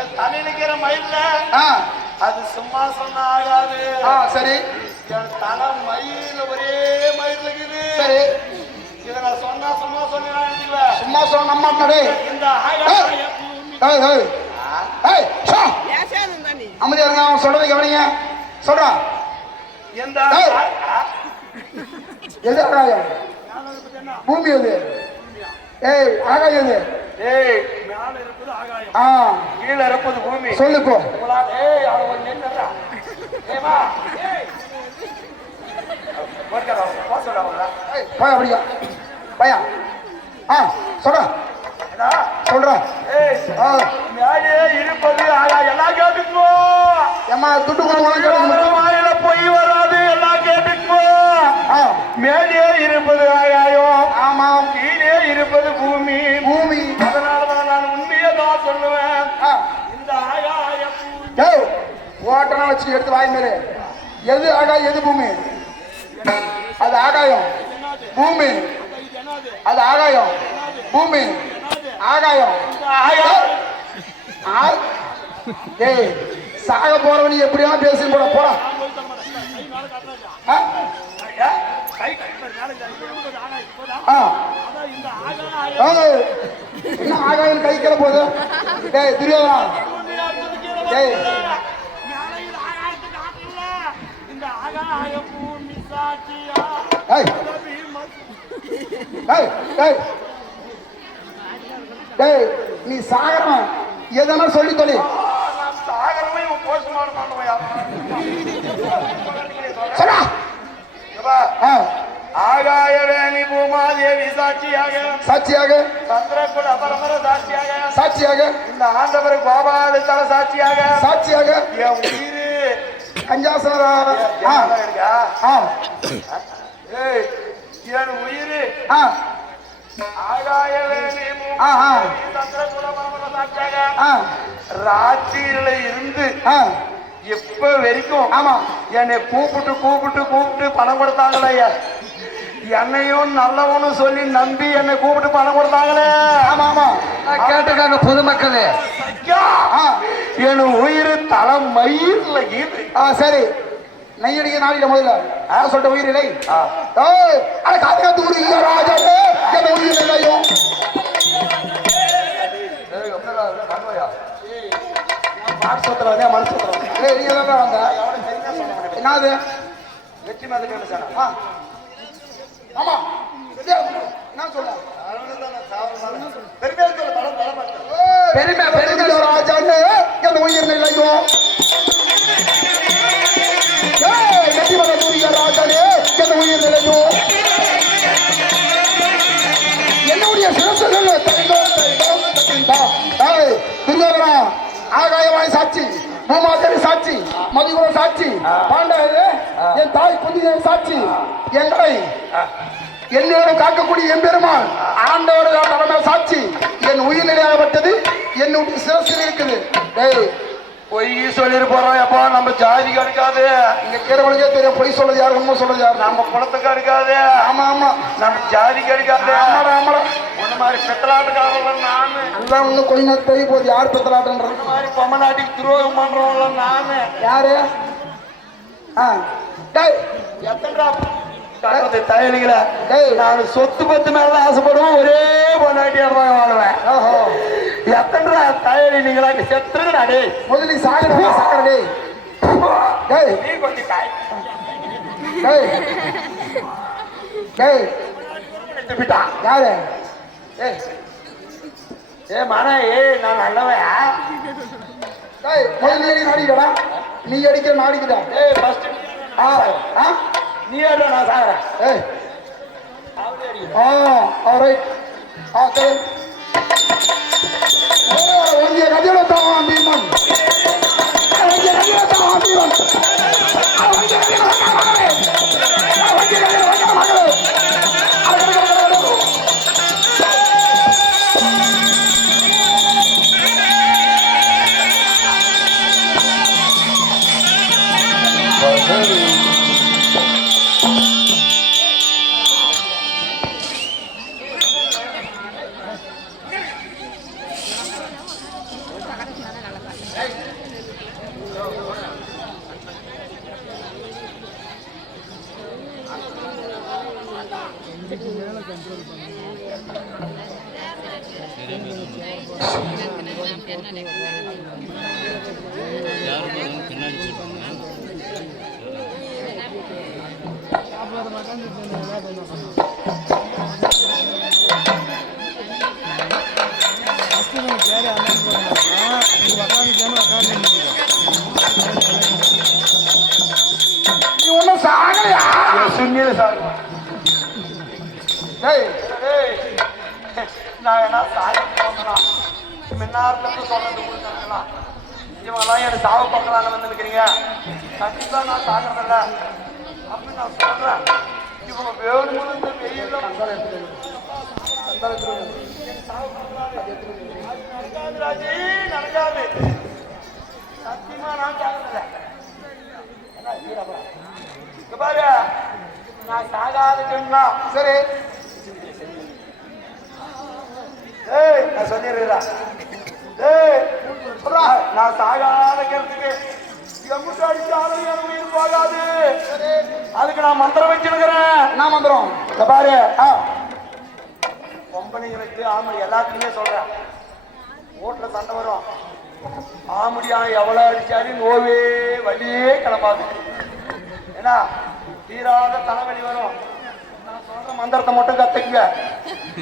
என் தலையிலிக்கிற மயில்ல அது சும்மா சொன்னா ஆகாது. சரி. என் தலை மயில ஒரே மயில் இருக்குது. சரி. இதை நான் சொன்னா சும்மா சொன்னா சும்மா சொன்ன மாட்டே. இந்த அமைதியா இருங்க. அவன் சொல்றதை கவனிங்க. சொல்றான். எந்த எது ஆகாயம்? பூமி எது? ஆகாயம் எது? மேல இருப்பது ஆகாயம், கீழே இருப்பது பூமி. சொல்லு போ. அப்படியா பையா? சொல்ற சொல்ற. மேலே இருப்பது ஆகாயம் எல்லாம் கேட்டுக்கோ. ஏமா துட்டு கொடுக்கணும். வாயில பொய் வராது, எல்லாம் கேட்டுக்கோ. மேலே இருப்பது ஆகாயம், ஆமாம். கீழே இருப்பது பூமி. பூமி. அதனாலதான் நான் உண்மையை தான் சொல்லுவேன். இந்த ஆகாயம் ஓட்டனா வச்சு எடுத்து வாய் மேலே. எது ஆகாயம் எது பூமி? அது ஆகாயம் பூமி. அது ஆகாயம் பூமி. ஆகாயம் சாக போறவனி எப்படியா பேசி போட போடா. என்ன ஆகாயம் கை கிள போகுது? துரியோதனா நீ சாகரம் எதனா சொல்லி தொலை. ஆகாயவேணி பூமாதேவி சாட்சியாக, சாட்சியாக சந்திரகுல அபரமர சாட்சியாக, சாட்சியாக இந்த ஆண்டவர் கோபால தல சாட்சியாக, சாட்சியாக என் உயிரு கஞ்சாசன என் உயிரு ஆகாயவேணி சந்திரகுல அபரமர சாட்சியாக ராத்திரியில இருந்து எப்ப வரைக்கும் என்னை கூப்பிட்டு கூப்பிட்டு கூப்பிட்டு பணம் கொடுத்தாங்களே. என்னையும் நல்லவனு சொல்லி நம்பி என்னை கூப்பிட்டு பணம் கொடுத்தாங்களே. ஆமா ஆமா கேட்டிருக்காங்க பொதுமக்களே. என் உயிர் தலை மயிர்ல ஈது. சரி நையடிக்க நாளிட முதல்ல சொல்லிட்ட உயிரில்லை. காத்து உரிய ராஜாவே என் உயிர் இல்லையும் என்னது வெற்றி மாதிரி சார். ஆமா என்ன சொல்ல பெருமை பெருமை ராஜான்னு என் உயிர் நிலையும் வெற்றி மலை உரிய ராஜானே என் உயிர் நிலையும் என்னுடைய சிரசுகள் துரியோதனா ஆகாயவாய் சாட்சி, பூமாதேவி சாட்சி, மதிகுல சாட்சி, பாண்டவரே என் தாய் குந்தியை சாட்சி, எங்களை என்னோடு காக்கக்கூடிய எம்பெருமான் ஆண்டவர் தலைமை சாட்சி. என் உயிர் நிலையாகப்பட்டது என்னுடைய சிரசில் இருக்குது. பொய் சொல்லிட்டு போறோம். எப்போ நம்ம ஜாதிக்கு அடுக்காது. இங்க கேரவளுக்கே தெரியும் பொய் சொல்றது யாரு உண்மை சொல்றது யாரு. நம்ம குளத்துக்கு அடுக்காது. ஆமா ஆமா நம்ம ஜாதிக்கு அடுக்காது. ஆமாடா ஆமாடா. இந்த மாதிரி பித்தலாட்டுக்காரங்கள நானு எல்லாம் இன்னும் கொஞ்ச நேரம் தெரிய போகுது யார் பித்தலாட்டுன்ற. இந்த மாதிரி பொம்மநாட்டிக்கு துரோகம் பண்றவங்கள நானு. யாரு? எத்தனை தயலிகள நான் சொத்து பத்து மேல ஆசைப்படுவோம். ஒரே பொண்டாட்டியா வாழ்வேன். எத்தனை தயலி நீங்களா செத்துருங்கடா. டே முதலி சாகர சாக்கரடே. நீ கொஞ்சம் காய் யாரு? மன நான் நல்லவன். முதல்ல நாடிக்கடா. நீ அடிக்கிற நாடிக்குதா? நீ ஆடுற நான் சாகுறேன். ஒன்றிய கதியோட தான் பீமன் நீ ஒன்னும் சாகலையா? சுண்ணியில் சார் டேய் நான் என்ன சாக போகலாம் மின்னார்லேருந்து சொல்றது கொடுத்தாங்களா இவங்கெல்லாம் எனக்கு சாவு பார்க்கலான்னு வந்துருக்கிறீங்க கண்டிப்பா நான் சாகிறதில்ல அப்படின்னு நான் சொல்றேன். இவங்க வேணும்னு இந்த வெயில்ல நடக்காது சத்தியமா நான் சாகிறதில்ல. பாரு நான் சாகாதுன்னா சரி ஏய் நான் சொல்லிடுறேன். ஏய் சொல்றா நான் சாகாதுக்கிறதுக்கு எம்பிட்டு அடிச்சாலும் என் உயிர் போகாது. அதுக்கு நான் மந்திரம் வச்சிருக்கிறேன். என்ன மந்திரம்? பாரு பொம்பளைங்களுக்கு ஆமா எல்லாத்துக்குமே சொல்றேன். வீட்டுல சண்டை வரும். ஆமுடியா எவ்வளவு அடிச்சாலும் நோவே வழியே கிளம்பாது. ஏன்னா தீராத தலைவலி வரும். நான் சொல்ற மந்திரத்தை மட்டும் கத்துக்குங்க.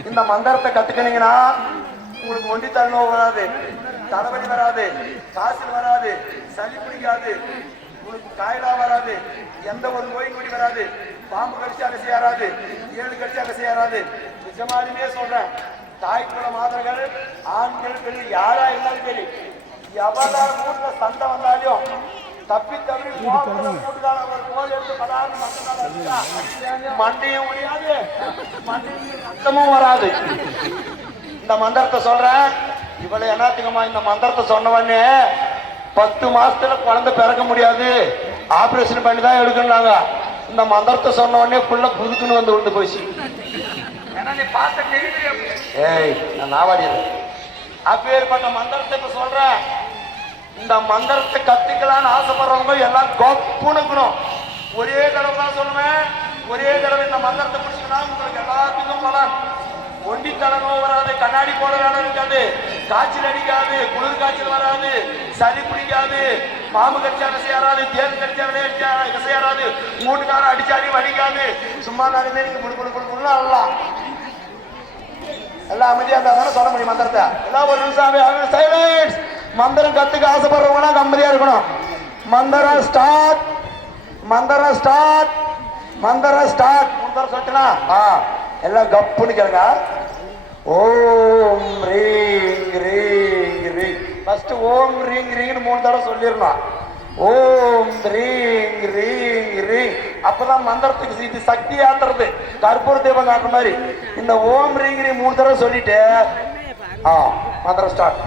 இந்த மந்திரத்தை கத்துக்கினீங்கன்னா உங்களுக்கு ஒண்டி தள்ளும் வராது, தலைவலி வராது, காய்ச்சல் வராது, சளி பிடிக்காது, உங்களுக்கு காயலா வராது, எந்த ஒரு நோய் நொடி வராது, பாம்பு கடிச்சு அகசி ஏறாது, ஏழு கடிச்சு அகசி ஏறாது. நிஜமாலுமே சொல்றேன். தாய்க்குள்ள மாதர்கள் ஆண்கள் பெரிய யாரா இருந்தாலும் சரி எவ்வளோ வீட்டுல சண்டை வந்தாலும் தப்பி தப்பி வீட்டுக்கான ஒரு கோல் எடுத்து மண்டையும் முடியாது, மண்டையும் ரத்தமும் வராது. இந்த மந்திரத்தை சொல்றேன். இவ்வளவு என்னத்துக்குமா இந்த மந்திரத்தை சொன்னவொடனே 10 மாசத்துல குழந்தை பிறக்க முடியாது, ஆபரேஷன் பண்ணி தான் எடுக்கணும்னாங்க. இந்த மந்திரத்தை சொன்ன உடனே புள்ள புதுக்குன்னு வந்து விழுந்து போச்சு. ஏய் நான் நாவாடியது அப்பேற்பட்ட மந்திரத்தை இப்ப சொல்றேன். இந்த மந்திரத்தை கத்துக்கலான்னு ஆசைப்படுறவங்க எல்லாம் கொப்புனுக்கணும். ஒரே தடவை தான் சொல்லுவேன். ஒரே தடவை இந்த மந்திரத்தை பிடிச்சிங்கன்னா உங்களுக்கு எல்லாத்துக்கும் பலன். ஒண்டி தடவை வராது, கண்ணாடி போட வேலை இருக்காது, காய்ச்சல் அடிக்காது, குளிர் காய்ச்சல் வராது, சளி பிடிக்காது, பாம்பு கடிச்சாலும் செய்யாராது, தேன் கடிச்சாலும் செய்யாராது, மூட்டுக்காரம் அடிச்சாலும் வலிக்காது. சும்மா நாளே நீங்க குடுக்கணும் அல்லாம் எல்லாம் அமைதியா இருந்தா தானே சொல்ல முடியும் மந்திரத்தை. எல்லாம் ஒரு நிமிஷம் சைலன்ஸ். மந்திரம் கத்துக்க ஆசைப்படுறவங்கன்னா கம்பெனியா இருக்கணும். மந்திரம் ஸ்டார்ட், மந்திரம் ஸ்டார்ட், மந்திரம் ஸ்டார்ட். மந்திரம் சொல்லிட்டுனா எல்லாம் கப்புன்னு கேளுங்க. ஓம் ரீங் ரீங் ரீங். ஃபர்ஸ்ட் ஓம் ரீங் ரீங்னு 3 தடவை சொல்லிடணும். ஓம் ரீங் ரீங் ரீங். அப்பதான் மந்திரத்துக்கு இது சக்தி ஆத்துறது. கற்பூர தீபம் காட்டுற மாதிரி இந்த ஓம் ரீங் ரீங் 3 தடவை சொல்லிட்டு மந்திரம் ஸ்டார்ட்.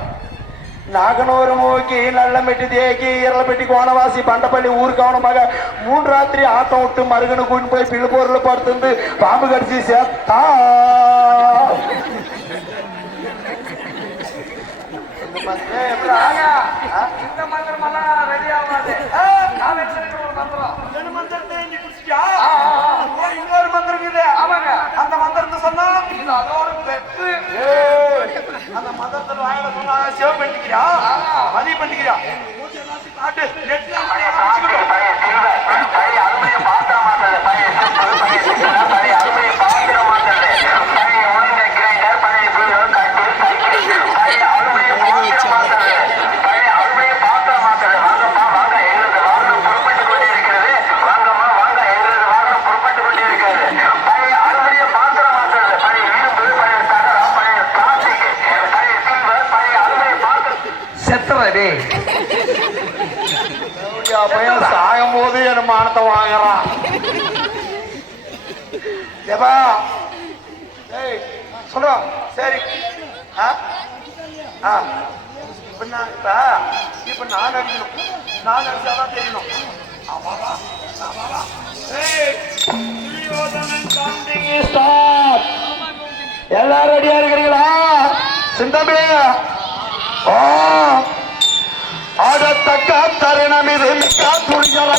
நாகனூர் மூக்கி நல்ல மெட்டி தேக்கி இரளப்பட்டி கோணவாசி பண்டப்பள்ளி ஊர் கவனமாக 3 ராத்திரி ஆட்டம் விட்டு மருகனு கூட்டு போய் பிள்ளைப்பூர்ல படுத்து பாம்பு கடிச்சு சேர்த்தா இன்னொரு மந்திரம் இது. அந்த மந்திரத்தை சொன்னா அதோட பெற்று அந்த மந்திரத்தை வாயில சொன்னா சேவ் பண்ணிக்கிறியா, மதி பண்ணிக்கிறியா காட்டு சாகும் போது என் மானத்தை வாங்குறான். சொல்றோம் சரி. இப்ப நான் அடிக்கணும். நான் அடிச்சாதான் தெரியணும். எல்லாரும் ரெடியா இருக்கிறீங்களா? சிந்தமே ஆடத்தக்க தருணமிது மிக்க துணியரக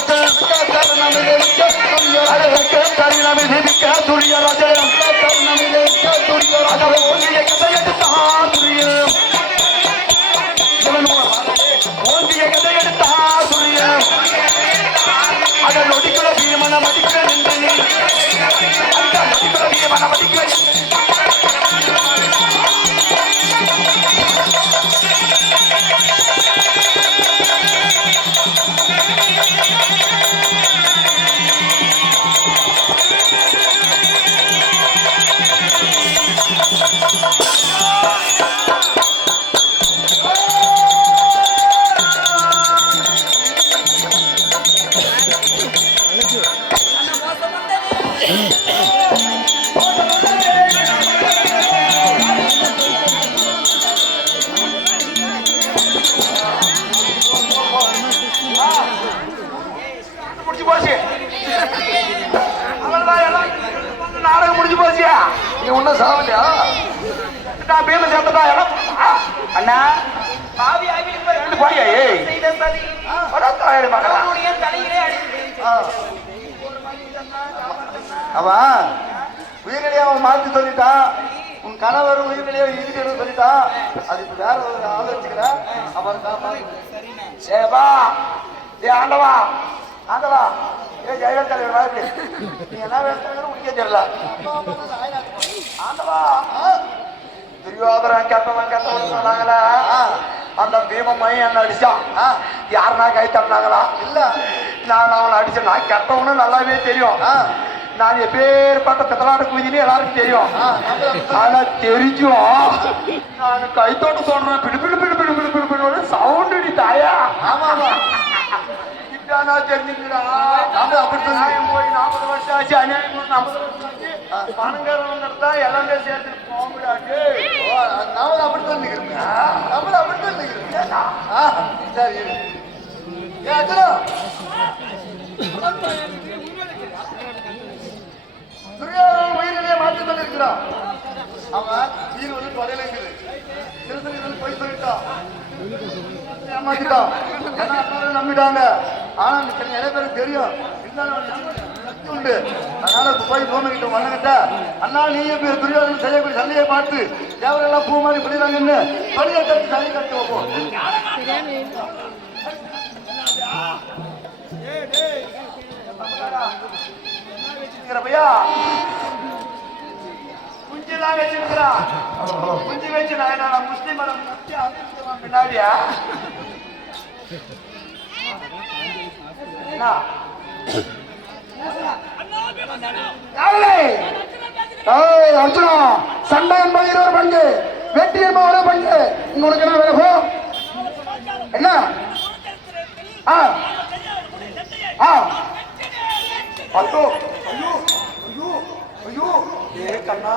தருணமிது மிக்க துணியரக தருணமிது மிக்க துணியரக தருணமிது மிக்க துணியரக ஒன்றிய கதையது தாதுரியம் முடிச்சு போச்சு எல்லாம் நாடகம் முடிஞ்சு போச்சு. நீ ஒன்னும் சாவலையா? பீம சேர்த்தா எல்லாம் அண்ணா பாவி ரெண்டு பாடியா? அவன் உயிரிழையை அவன் மாத்தி சொல்லிட்டான். உன் கணவர் உயிரிழையை இறுதி சொல்லிட்டான். அது இப்ப வேற ஒரு ஆலோசிக்கிற அவன் சேவா ஏ ஆண்டவா ஆண்டவா ஏ ஜெயலலிதா தலைவர் மாதிரி நீ என்ன வேணும் உனக்கே தெரியல. ஆண்டவா துரியோதரன் கெட்டவன் சொன்னாங்களா? அந்த பீமம்மை என்ன அடிச்சான். யாருனா கை தட்டினாங்களா? இல்ல, நான் அவனை அடிச்சேன். நான் கெட்டவனு நல்லாவே தெரியும். நான் எப்பேற்பட்ட பித்தலாட்டு குதினு எல்லாருக்கும் தெரியும். ஆனா தெரிஞ்சும் நான் கைத்தோட்ட சொல்றேன். பிடி பிடி பிடி பிடி பிடி பிடி பிடி சவுண்ட் அடி தாயா. இப்ப தெரிஞ்சுக்கிறா அப்படி போய் 40 வருஷம் ஆச்சு. அநியாயம் 50 வருஷம் ஆச்சு. பணங்காரன் நடத்தா எல்லாமே சேர்த்து போக முடியாது. நம்மள அப்படி தெரிஞ்சுக்கிறோம். நம்மள அப்படி தெரிஞ்சுக்கிறோம். சரி துரியோதனன் உயிரிலே மாற்றி கொண்டிருக்கிறான். அவன் உயிர் வந்து தொலைல இருக்குது. திருத்தணி போய் சொல்லிட்டான், ஏமாத்திட்டான். ஏன்னா எல்லாரும் நம்பிட்டாங்க. ஆனா நிறைய பேருக்கு தெரியும் சக்தி உண்டு. அதனால போய் பூமிக்கிட்ட மண்ணகிட்ட அண்ணா நீங்க துரியோதனன் செய்யக்கூடிய சண்டையை பார்த்து தேவரெல்லாம் பூ மாதிரி பிடிக்கிறாங்கன்னு பணியை கட்டி சண்டை கட்டி வைப்போம். பையா குஞ்சுதான் வச்சிருக்கிறான். குஞ்சு வச்சு நான் முஸ்லீம் பின்னாடியா அர்ஜுனா சண்டை என்பது 20 பங்கு, வெற்றி என்பது 1 பங்கு. இங்க உனக்கு என்ன வேலை? போ என்ன ஐயோ ஐயோ ஐயோ ஐயோ ஏ கண்ணா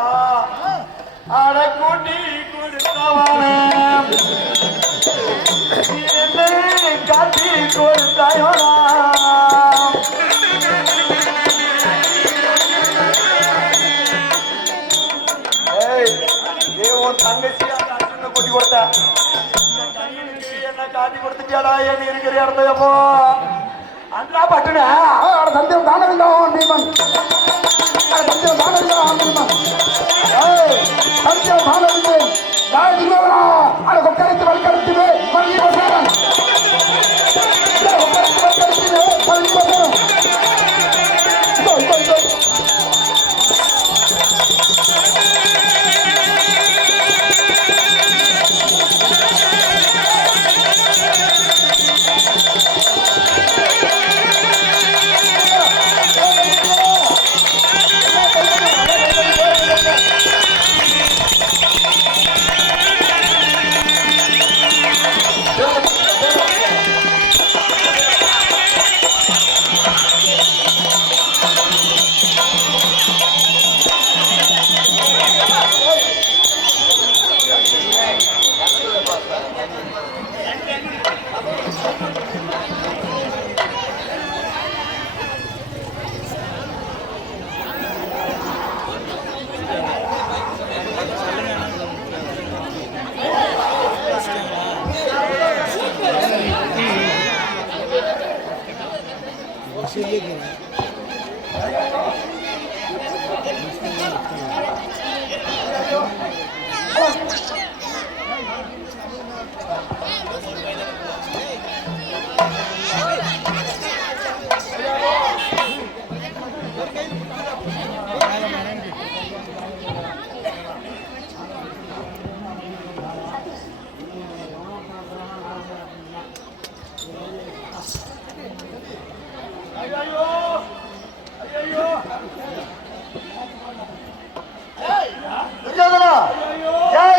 அட கூட்டி கொடுத்தவனே காட்டி கொடுத்தாயோனா உன் தங்கச்சி அந்த அர்ஜுன கொட்டி கொடுத்த என்ன காட்டி கொடுத்துட்டியாடா? ஏன் இருக்கிற இடத்துல போ அண்ணா பட்டுன சந்தியம் தானவில்தான் பீமன். சந்தியம் தானவில்தான் பீமன். சந்தியம் தானவில்லை அதை கொக்கரித்து வல்கரித்துவே பள்ளி பசேரன் பள்ளி பசேரன்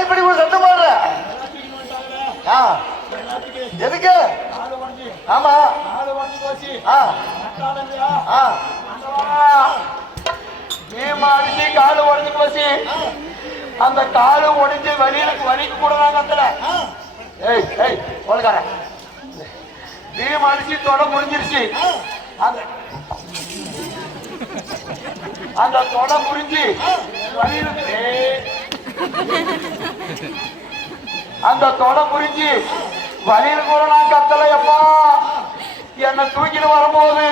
இப்படி ஒரு சத்தம் போடுற எதுக்கு? ஆமா அடிச்சு காலு உடஞ்சு போச்சு. அந்த காலு உடைஞ்சு வலிக்கு கூட நாங்க பீம அடிச்சு தொட முடிஞ்சிருச்சு. அந்த தொட முடிஞ்சு வழியில அந்த தொட முடிஞ்சு வழியில கூட நான் கத்தலையப்பா. என்னை தூக்கிட்டு வரும்போது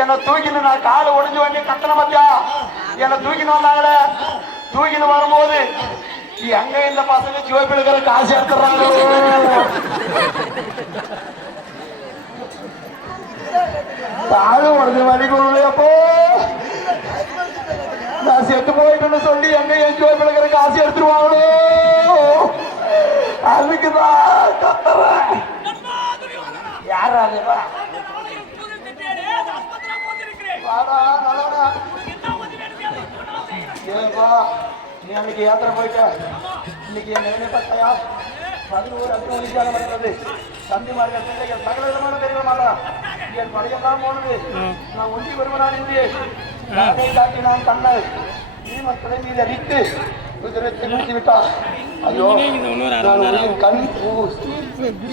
என்னை தூக்கிட்டு நான் காலை ஒடிஞ்சு வண்டி கத்தனை பத்தியா என்னை தூக்கிட்டு வந்தாங்களே. தூக்கிட்டு வரும்போது எங்க இந்த பசங்க ஜோப்பில் இருக்கிற காசு எடுத்துறாங்க. காலு உடஞ்ச வழி கொடுப்போ நான் செத்து போயிட்டேன்னு சொல்லி எங்க என் ஜோப்பில் இருக்கிற காசு எடுத்துருவாங்களோ. அதுக்குதான் கத்துறேன். யாரா அதுவா வாடா நல்லவனா. ஏப்பா நீ அன்னைக்கு யாத்திரை போயிட்ட. இன்னைக்கு என் நிலைமை பார்த்தாயா? 11 அப்புறம் விசாரம் பண்ணுறது தம்பி மார்க்க பிள்ளைகள் சகல விதமான தெரிய மாட்டான். என் படையெல்லாம் போனது. நான் ஒன்றி வருவனான் என்று காட்டி நான் கண்ணல் நீ மக்களை மீது அடித்து குதிரத்தை நிறுத்தி விட்டான். ஐயோ நான் கண்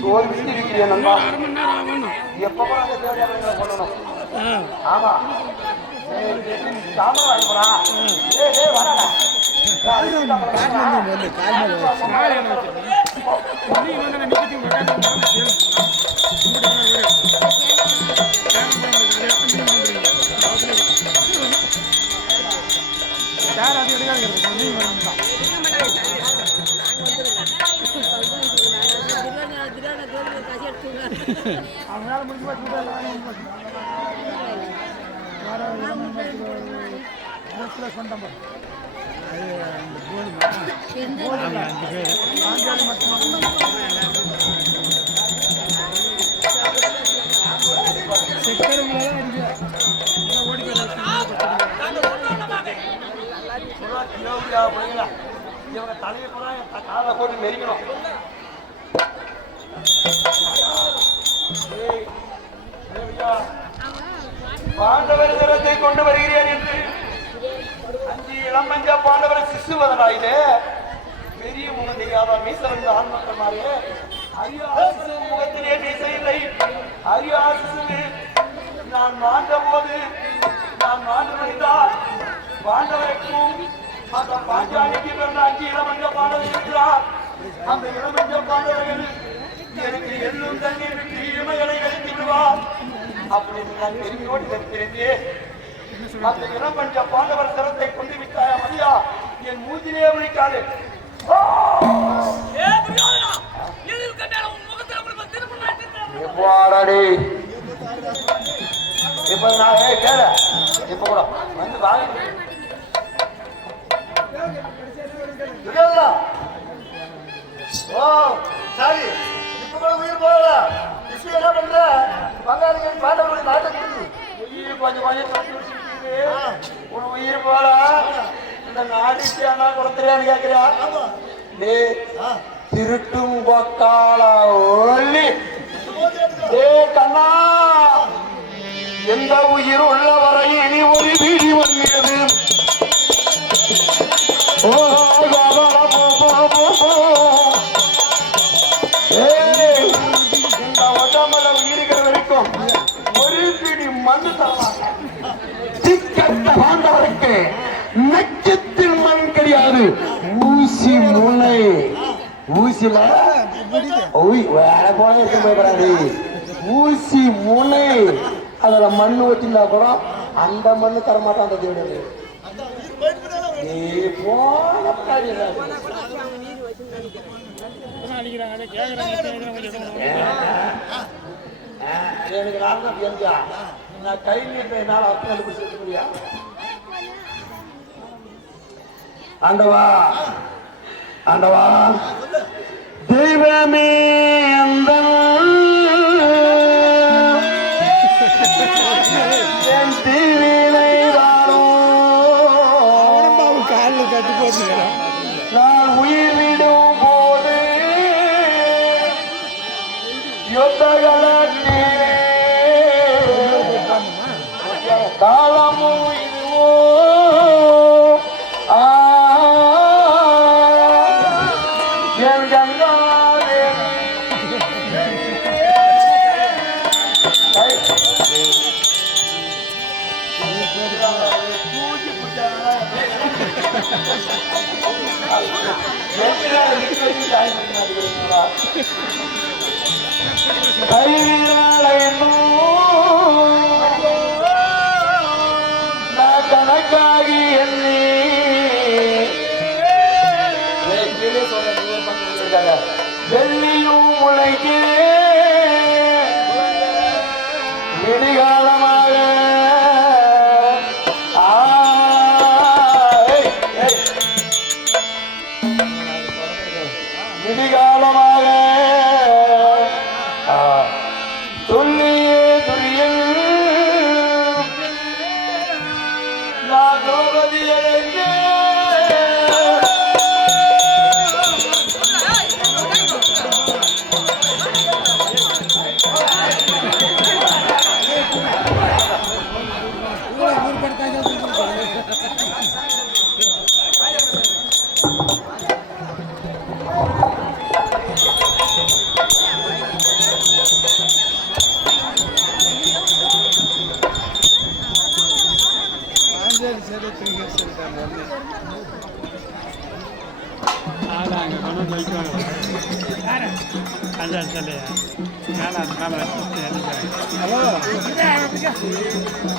சோறு விட்டு இருக்கிறேன் நண்பா. எப்போ அந்த தேவையான சொல்லணும். ஆமா சாமம் வாங்கிப்பா. ஏ வரடா இவங்க தலையை காலை போட்டு மெரிக்கணும். பாண்டவர் திறத்தை கொண்டு வருகிறேன் என்று 5 இளமஞ்ச பாண்டவர் சிசுவதனாயிலே பெரிய முகம் தெரியாத மீசல் ஆன்மக்கள் மாறிய அரியாசு முகத்திலே மீச இல்லை. அரியாசு நான் மாண்ட போது நான் மாண்டு முடிந்தால் பாண்டவருக்கும் அந்த பாஞ்சாலிக்கு பிறந்த 5 இளமஞ்ச பாண்டவர் இருக்கிறார். அந்த இளமஞ்ச பாண்டவர்கள் எனக்கு எள்ளும் தண்ணீர் விட்டு இமைகளை எழுதி விடுவார் அப்படின்னு நான் பெருமையோடு வைத்திருந்தேன். அந்த இளமஞ்ச பாண்டவர் சிரத்தை கொண்டு விட்டாயா மதியா? என் மூஞ்சிலே விழிக்காது. இப்ப நான் கேள இப்ப கூட வந்து வாங்க. ஓ சரி இப்ப கூட உயிர் போகல. இப்ப என்ன பண்ற? பங்காளிகள் பாண்டவர்களுடைய நாட்டை கொடுத்து உயிர் கொஞ்சம் உன் உயிர் போல இந்த நாடு கொடுத்துறியான்னு கேக்குறியா? திருட்டும் கொக்கால ஒல்லி கண்ணா எந்த உயிர் உள்ள வரை இனி ஒரு வீடி வந்தது. இந்த உடம்புல உயிருக்கிற வரைக்கும் ஒரு பிடி மண்ணு தரவாங்க. பாண்டவருக்கு நட்சத்தின் மண் கிடையாது. ஊசி முனை ஊசில வேற போன இருக்க ஊசி முனை அதுல மண்ணு வச்சிருந்தா கூட அந்த மண்ணு தரமாட்டான். அந்த தேவனுடைய எனக்கு நான் கை நீட்ட என்னால் அர்த்தம் சேர்க்க முடியா? ஆண்டவா ஆண்டவா தெய்வமே அந்த என் தீவினை காலில் கட்டி போட்டு நான் உயிர் விடும் போது யுத்தகளே காலமும் இதுவோ என் கங்காதேவி கைவிரலையும் நான் கணக்காகி எண்ணி வெள்ளியும் முளைக்கு விடிகாலமாக விடிகாலமாக துல்லியே துரியில் நான் திரௌபதியடைந்தே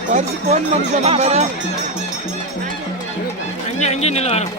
பரிசு போன் பண்ண சொன்ன பாரு. அங்கே நில வரும்.